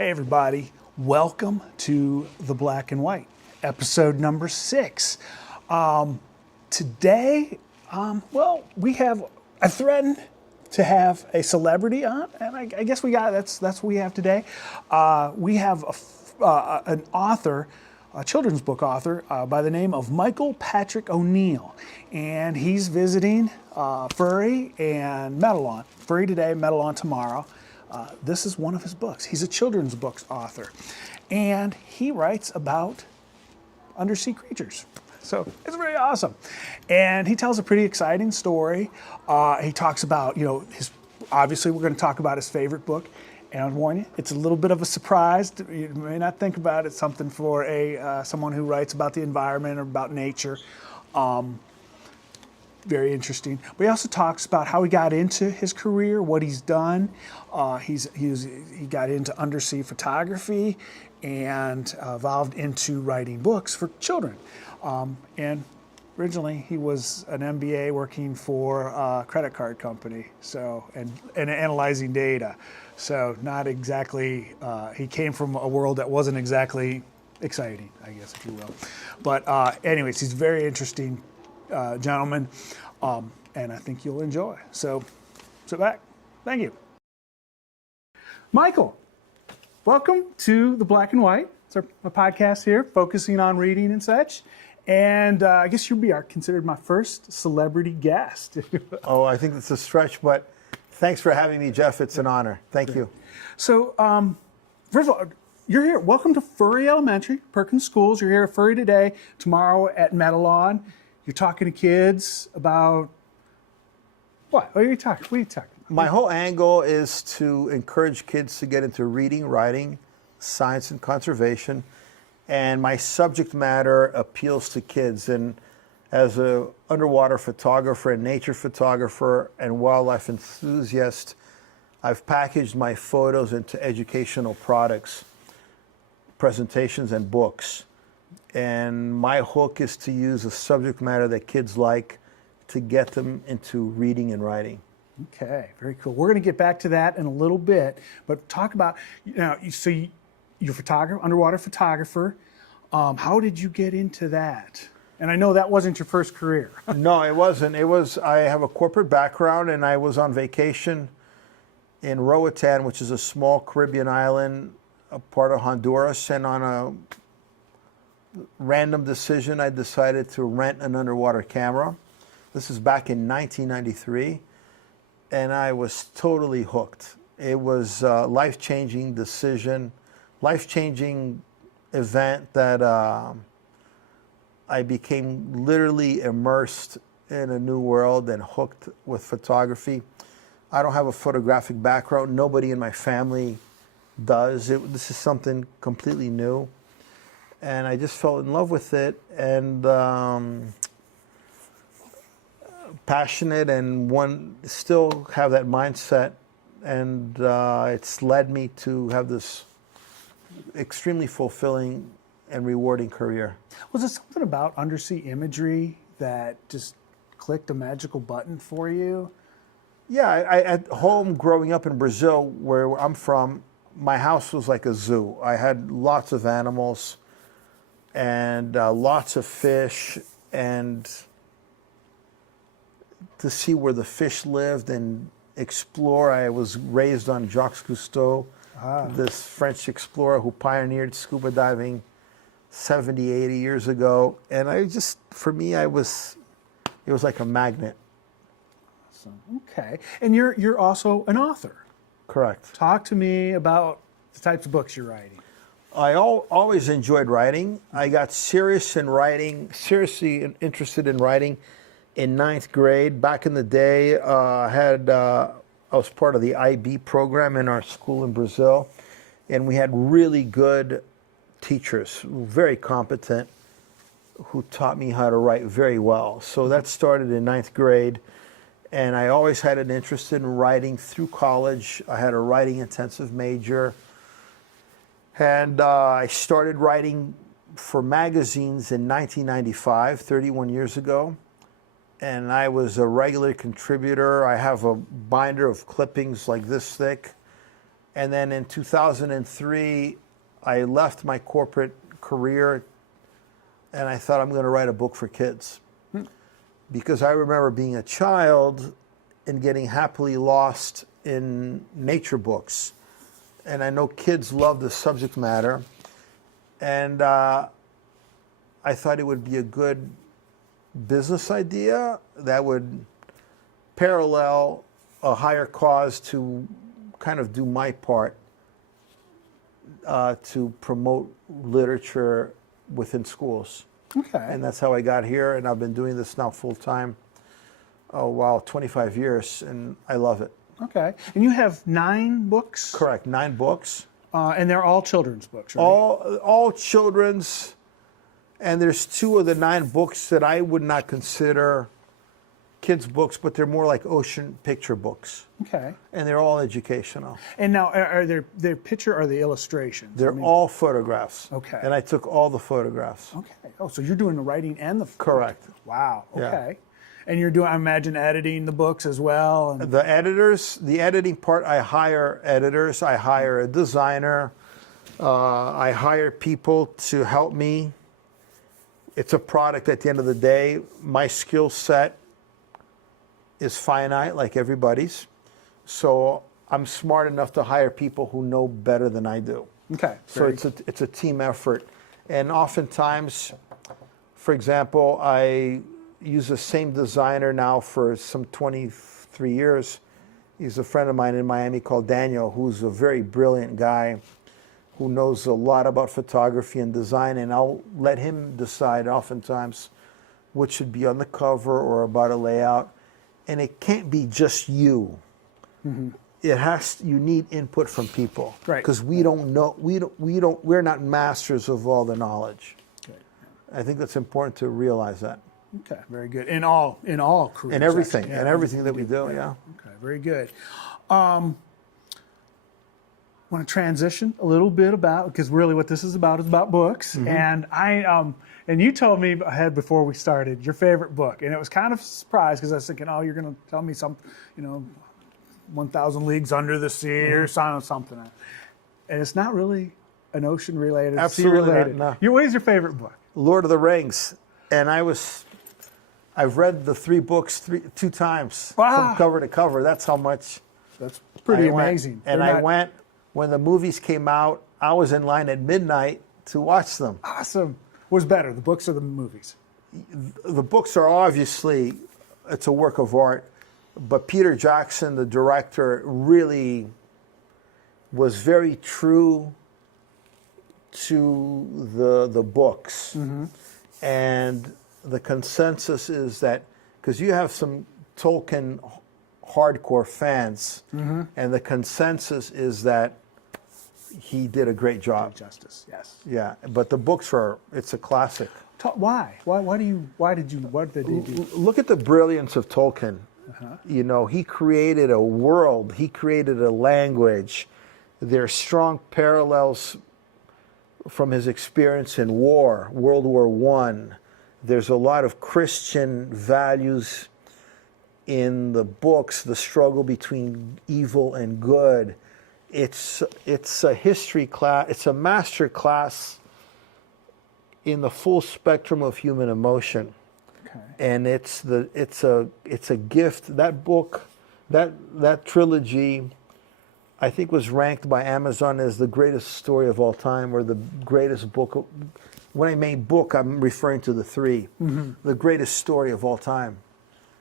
Hey everybody, welcome to The Black and White, episode number 6. Today, we have, I threatened to have a celebrity on, and I guess that's what we have today. We have an author, a children's book author by the name of Michael Patrick O'Neill, and he's visiting Furry and Meadowlawn. Furry today, Meadowlawn tomorrow. This is one of his books. He's a children's books author, and he writes about undersea creatures. So it's very awesome. And he tells a pretty exciting story. He talks about, obviously we're going to talk about his favorite book. And I'll warn you, it's a little bit of a surprise. You may not think about it, something for someone who writes about the environment or about nature. Very interesting. But he also talks about how he got into his career, what he's done. He got into undersea photography and evolved into writing books for children. And originally he was an MBA working for a credit card company, and analyzing data. So not exactly, he came from a world that wasn't exactly exciting, I guess, if you will. But anyways, he's a very interesting gentleman, and I think you'll enjoy. So sit back. Thank you. Michael, welcome to The Black and White. It's a podcast here focusing on reading and such. And I guess you'll be considered my first celebrity guest. Oh, I think it's a stretch, but thanks for having me, Jeff. It's an honor. Thank you. So, first of all, you're here. Welcome to Furry Elementary, Perkins Schools. You're here at Furry today, tomorrow at Meadowlawn. You're talking to kids about what? What are you talking? What are you talking about? My whole angle is to encourage kids to get into reading, writing, science, and conservation. And my subject matter appeals to kids. And as an underwater photographer and nature photographer and wildlife enthusiast, I've packaged my photos into educational products, presentations, and books. And my hook is to use a subject matter that kids like to get them into reading and writing. Okay, very cool. We're going to get back to that in a little bit, but talk about, you're a photographer, underwater photographer. How did you get into that? And I know that wasn't your first career. No, it wasn't. I have a corporate background, and I was on vacation in Roatan, which is a small Caribbean island, a part of Honduras, and on a random decision, I decided to rent an underwater camera. This is back in 1993, and I was totally hooked. It was a life-changing decision, life-changing event that I became literally immersed in a new world and hooked with photography. I don't have a photographic background. Nobody in my family does. This is something completely new. And I just fell in love with it, and passionate, and still have that mindset. And it's led me to have this extremely fulfilling and rewarding career. Was there something about undersea imagery that just clicked a magical button for you? Yeah, at home growing up in Brazil, where I'm from, my house was like a zoo. I had lots of animals and lots of fish, and to see where the fish lived and explore. I was raised on Jacques Cousteau, this French explorer who pioneered scuba diving 70, 80 years ago. And for me, it was like a magnet. Awesome. Okay. And you're also an author. Correct. Talk to me about the types of books you're writing. I always enjoyed writing. I got seriously interested in writing in 9th grade. Back in the day, I was part of the IB program in our school in Brazil, and we had really good teachers, very competent, who taught me how to write very well. So that started in 9th grade, and I always had an interest in writing through college. I had a writing intensive major, and I started writing for magazines in 1995, 31 years ago. And I was a regular contributor. I have a binder of clippings like this thick And then in 2003, I left my corporate career and I thought I'm going to write a book for kids. Because I remember being a child and getting happily lost in nature books. And I know kids love the subject matter. And I thought it would be a good business idea that would parallel a higher cause to kind of do my part to promote literature within schools. Okay. And that's how I got here, and I've been doing this now full time, 25 years, and I love it. Okay. And you have 9 books? Correct, 9 books. And they're all children's books, right? All children's, and there's 2 of the 9 books that I would not consider kids' books, but they're more like ocean picture books. Okay. And they're all educational. And now, are their picture or the illustrations? They're all photographs. Okay. And I took all the photographs. Okay. Oh, so you're doing the writing and the... Correct. Wow. Yeah. Okay. And you're doing, I imagine, editing the books as well. And... The editors, the editing part, I hire editors. I hire a designer. I hire people to help me. It's a product at the end of the day. My skill set is finite, like everybody's. So I'm smart enough to hire people who know better than I do. Okay. So it's a team effort. And oftentimes, for example, I use the same designer now for some 23 years. He's a friend of mine in Miami called Daniel, who's a very brilliant guy who knows a lot about photography and design, and I'll let him decide oftentimes what should be on the cover or about a layout. And it can't be just you. Mm-hmm. You need input from people, right? Because we don't know, we're not masters of all the knowledge. Okay. I think that's important to realize that. Okay, very good. In all careers. And everything, actually. Yeah, and everything that we do, yeah. Okay, very good. Want to transition a little bit about, because really what this is about books. Mm-hmm. And and you told me ahead before we started your favorite book, and it was kind of a surprise because I was thinking, oh, you're going to tell me some, 1,000 Leagues Under the Sea or something. And it's not really an ocean related, Absolutely sea related. not, no. What is your favorite book? Lord of the Rings, and I've read the 3 books 2 times. Wow. From cover to cover. That's how much. That's pretty I went. amazing. And I went when the movies came out. I was in line at midnight to watch them. Awesome. What's better, the books or the movies? The books are obviously, it's a work of art, but Peter Jackson, the director, really was very true to the books. Mm-hmm. And the consensus is that, because you have some Tolkien hardcore fans, mm-hmm. and the consensus is that he did a great job. Justice, yes. Yeah, but the books it's a classic. Why? What did he do? Look at the brilliance of Tolkien. Uh-huh. He created a world, he created a language. There are strong parallels from his experience in war, World War I. There's a lot of Christian values in the books, the struggle between evil and good. It's a history class, it's a master class in the full spectrum of human emotion. Okay. And it's a gift. That book, that trilogy, I think was ranked by Amazon as the greatest story of all time, or the greatest book. When I mean book, I'm referring to the 3, mm-hmm. the greatest story of all time.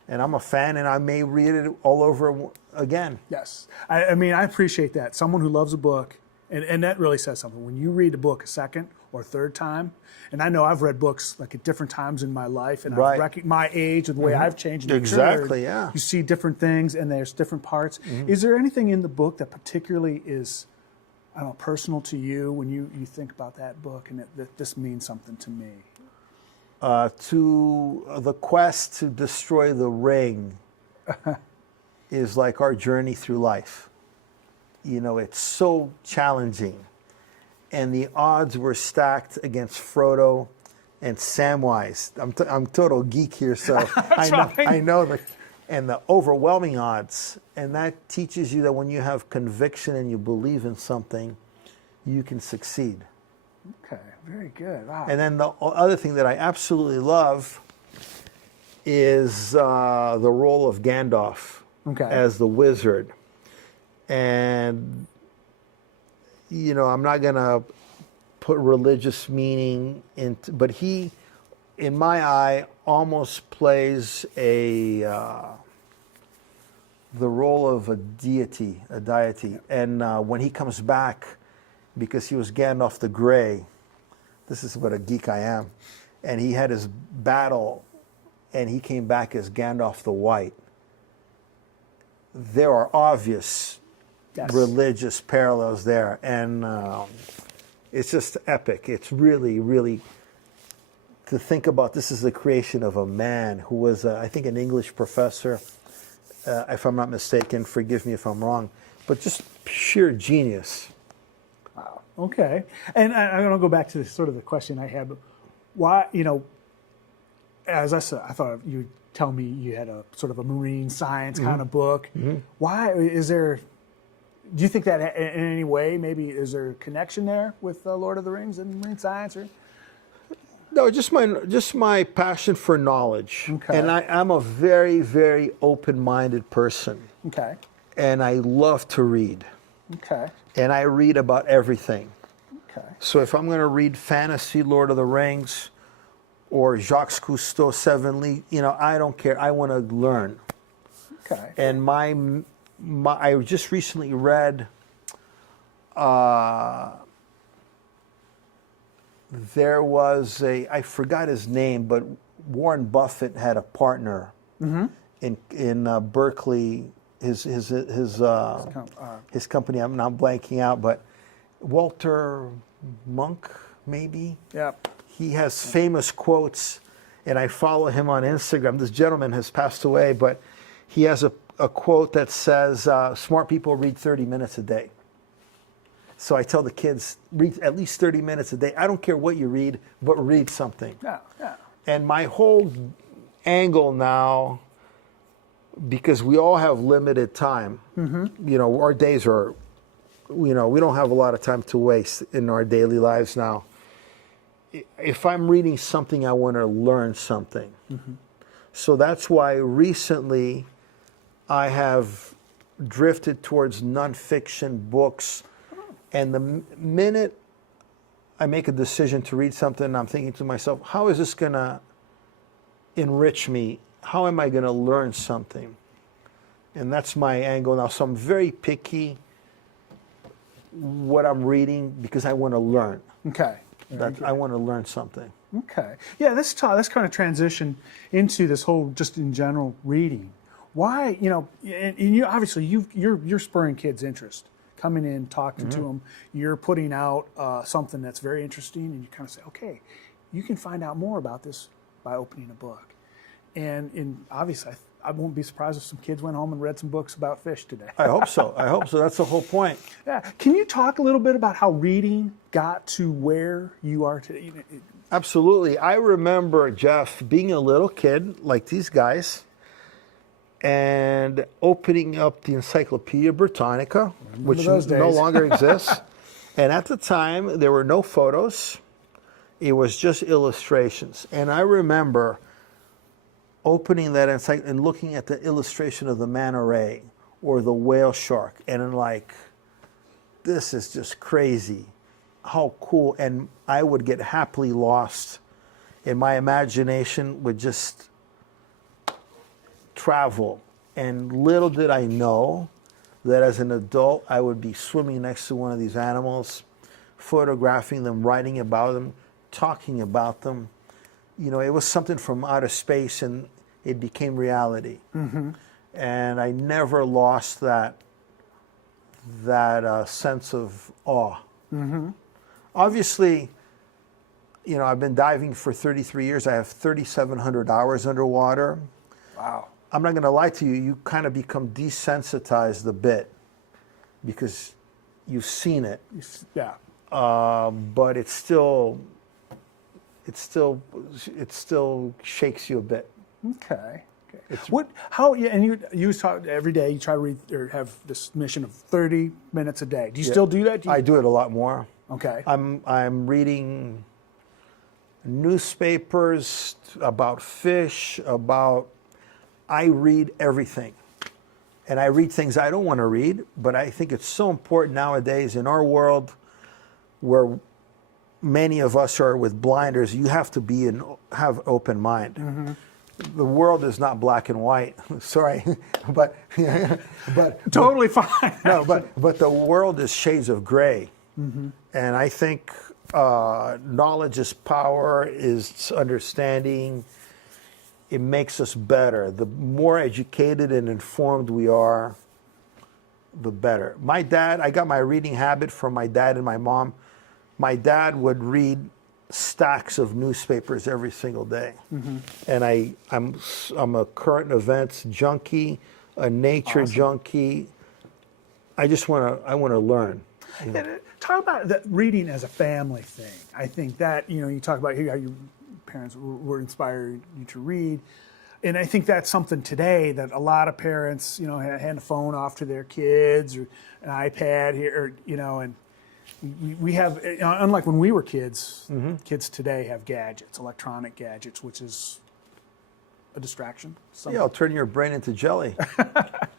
And I'm a fan, and I may read it all over again. Yes. I mean, I appreciate that. Someone who loves a book, and that really says something. When you read a book a second or third time, and I know I've read books like at different times in my life, and right. I've recognized my age, the way mm-hmm. I've changed. Exactly, yeah. You see different things, and there's different parts. Mm-hmm. Is there anything in the book that particularly is, I don't know, personal to you when you think about that book, and that this means something to me? To the quest to destroy the ring is like our journey through life. It's so challenging. And the odds were stacked against Frodo and Samwise. I'm total geek here, so I know and the overwhelming odds. And that teaches you that when you have conviction and you believe in something, you can succeed. Okay, very good. Wow. And then the other thing that I absolutely love is the role of Gandalf as the wizard. And, you know, I'm not going to put religious meaning into, but he, in my eye, almost plays the role of a deity. And when he comes back, because he was Gandalf the Grey, this is what a geek I am, and he had his battle, and he came back as Gandalf the White. There are obvious religious parallels there, and it's just epic. It's really, really, to think about this is the creation of a man who was, I think, an English professor, if I'm not mistaken, forgive me if I'm wrong, but just sheer genius. Wow. Okay. And I'm going to go back to sort of the question I had. But why, you know, as I said, I thought you'd tell me you had a sort of a marine science kind of book. Why is there, do you think that in any way, maybe is there a connection there with Lord of the Rings and marine science? Or? No, just my passion for knowledge. Okay. And I'm a very, very open-minded person. Okay. And I love to read. Okay. And I read about everything. Okay. So if I'm going to read fantasy, Lord of the Rings, or Jacques Cousteau, Seven Leagues, you know, I don't care. I want to learn. Okay. And I just recently read, there was I forgot his name, but Warren Buffett had a partner in Berkeley. His company, I'm not blanking out, but Walter Monk, maybe? Yep. He has famous quotes, and I follow him on Instagram. This gentleman has passed away, but he has a quote that says, smart people read 30 minutes a day. So I tell the kids, read at least 30 minutes a day. I don't care what you read, but read something. Yeah, yeah. And my whole angle now, because we all have limited time, you know, our days are, you know, we don't have a lot of time to waste in our daily lives now. If I'm reading something, I want to learn something. So that's why recently I have drifted towards nonfiction books. And the minute I make a decision to read something, I'm thinking to myself, how is this going to enrich me? How am I going to learn something? And that's my angle now. So I'm very picky what I'm reading because I want to learn. Okay. I want to learn something. Okay. Yeah, let's kind of transition into this whole, just in general, reading. Why, you know, and you obviously you're spurring kids' interest, coming in, talking to them. You're putting out something that's very interesting, and you kind of say, okay, you can find out more about this by opening a book. And obviously, I won't be surprised if some kids went home and read some books about fish today. I hope so. That's the whole point. Yeah. Can you talk a little bit about how reading got to where you are today? Absolutely. I remember, Jeff, being a little kid like these guys and opening up the Encyclopedia Britannica, which no longer exists. And at the time, there were no photos. It was just illustrations. And I remember opening that and looking at the illustration of the manta ray or the whale shark, and I'm like, this is just crazy. How cool. And I would get happily lost, and my imagination would just travel. And little did I know that as an adult, I would be swimming next to one of these animals, photographing them, writing about them, talking about them. You know, it was something from outer space, and it became reality. And I never lost that sense of awe. Obviously, you know, I've been diving for 33 years. I have 3,700 hours underwater. Wow. I'm not going to lie to you. You kind of become desensitized a bit because you've seen it. Yeah. But it still shakes you a bit. Okay. And you talk every day. You try to read or have this mission of 30 minutes a day. Do you still do that? I do it a lot more. Okay. I'm reading newspapers about fish, I read everything. And I read things I don't want to read, but I think it's so important nowadays in our world where many of us are with blinders. You have to have open mind. Mm-hmm. The world is not black and white. Sorry, but totally fine. No, but the world is shades of gray, and I think knowledge is power, is understanding. It makes us better. The more educated and informed we are, the better. My dad, I got my reading habit from my dad and my mom. My dad would read stacks of newspapers every single day. Mm-hmm. And I'm a current events junkie, a nature junkie. I want to learn. You know? Talk about that reading as a family thing. I think that, you talk about how your parents were inspired you to read. And I think that's something today that a lot of parents, hand a phone off to their kids or an iPad here, and we have, unlike when we were kids, kids today have gadgets, electronic gadgets, which is a distraction. Yeah, it'll turn your brain into jelly.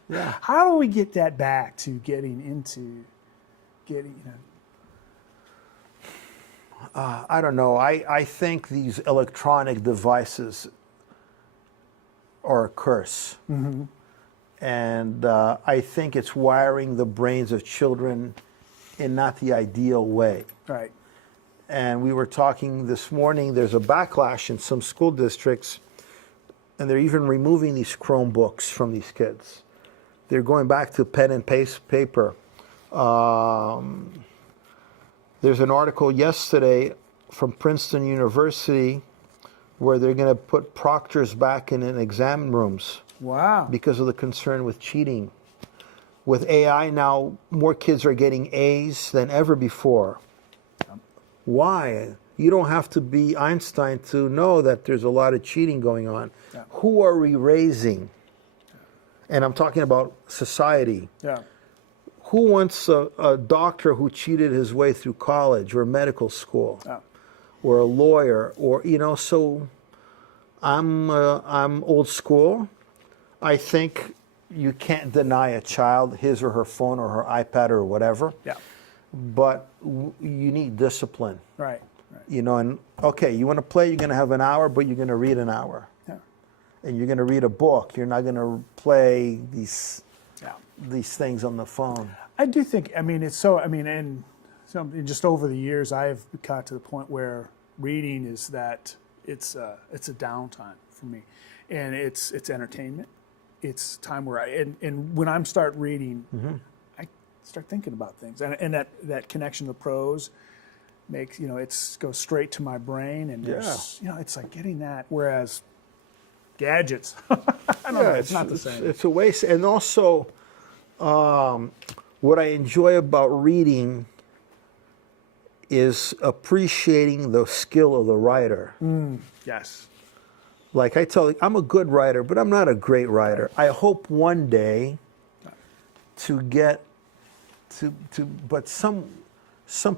Yeah. How do we get that back to getting, I don't know. I think these electronic devices are a curse. Mm-hmm. And I think it's wiring the brains of children in not the ideal way. Right. And we were talking this morning, there's a backlash in some school districts, and they're even removing these Chromebooks from these kids. They're going back to pen and paper. There's an article yesterday from Princeton University where they're going to put proctors back in exam rooms. Wow. Because of the concern with cheating. With AI now, more kids are getting A's than ever before. Why? You don't have to be Einstein to know that there's a lot of cheating going on. Yeah. Who are we raising? And I'm talking about society. Yeah. Who wants a doctor who cheated his way through college or medical school? Yeah. Or a lawyer? Or, so I'm old school. I think you can't deny a child his or her phone or her iPad or whatever. Yeah. But you need discipline. Right. And okay, you want to play, you're going to have an hour, but you're going to read an hour. Yeah. And you're going to read a book. You're not going to play these things on the phone. I do think, it's so, and just over the years, I've got to the point where reading is that it's a downtime for me. And it's entertainment. It's time where and when I'm start reading, I start thinking about things, and that connection to prose makes it goes straight to my brain, and it's like getting that. Whereas gadgets, I don't know, it's not the same. It's a waste, and also what I enjoy about reading is appreciating the skill of the writer. Yes. Like I tell you, I'm a good writer, but I'm not a great writer. I hope one day to get to but some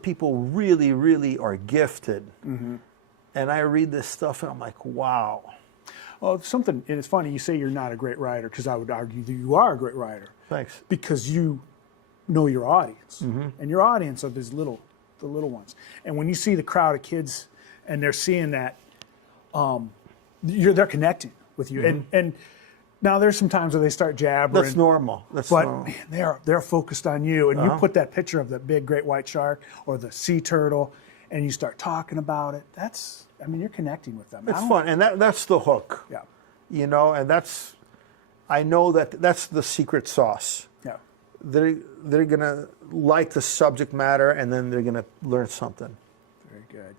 people really, really are gifted. Mm-hmm. And I read this stuff and I'm like, wow. Well, and it's funny, you say you're not a great writer, because I would argue that you are a great writer. Thanks. Because you know your audience. Mm-hmm. And your audience are the little ones. And when you see the crowd of kids and they're seeing that, they're connecting with you, and now there's some times where they start jabbering. That's normal. But man, they're focused on you, and you put that picture of the big great white shark or the sea turtle, and you start talking about it. You're connecting with them. It's fun, and that's the hook. Yeah. And I know that's the secret sauce. Yeah. They're gonna like the subject matter, and then they're gonna learn something. Very good.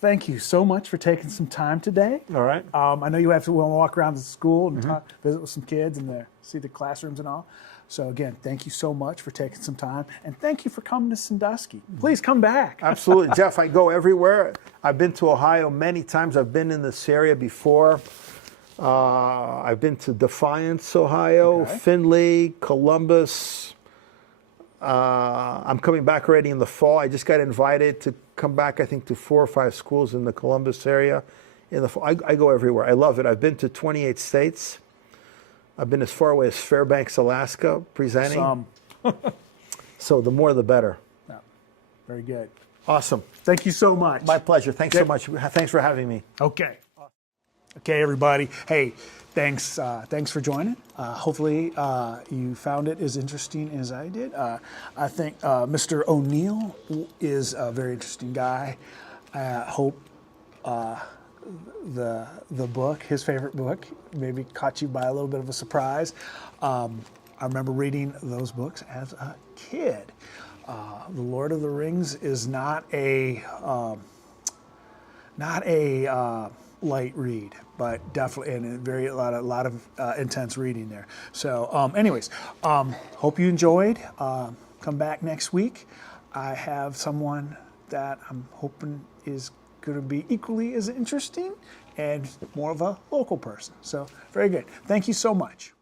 Thank you so much for taking some time today. All right. I know you have to walk around the school and visit with some kids and see the classrooms and all. So again, thank you so much for taking some time, and thank you for coming to Sandusky. Please come back. Absolutely, Jeff. I go everywhere. I've been to Ohio many times. I've been in this area before. I've been to Defiance, Ohio, Okay. Findlay, Columbus. I'm coming back already in the fall. I just got invited to come back, I think, to 4 or 5 schools in the Columbus area. In the fall. I go everywhere. I love it. I've been to 28 states. I've been as far away as Fairbanks, Alaska, presenting. Some. So the more the better. Yeah. Very good. Awesome. Thank you so much. My pleasure. Thanks so much. Thanks for having me. Okay. Okay, everybody. Hey, thanks for joining. Hopefully you found it as interesting as I did. I think Mr. O'Neill is a very interesting guy. I hope the book, his favorite book, maybe caught you by a little bit of a surprise. I remember reading those books as a kid. The Lord of the Rings is not a light read, but definitely and a lot of intense reading there. So, anyways, hope you enjoyed. Come back next week. I have someone that I'm hoping is going to be equally as interesting and more of a local person. So, very good. Thank you so much.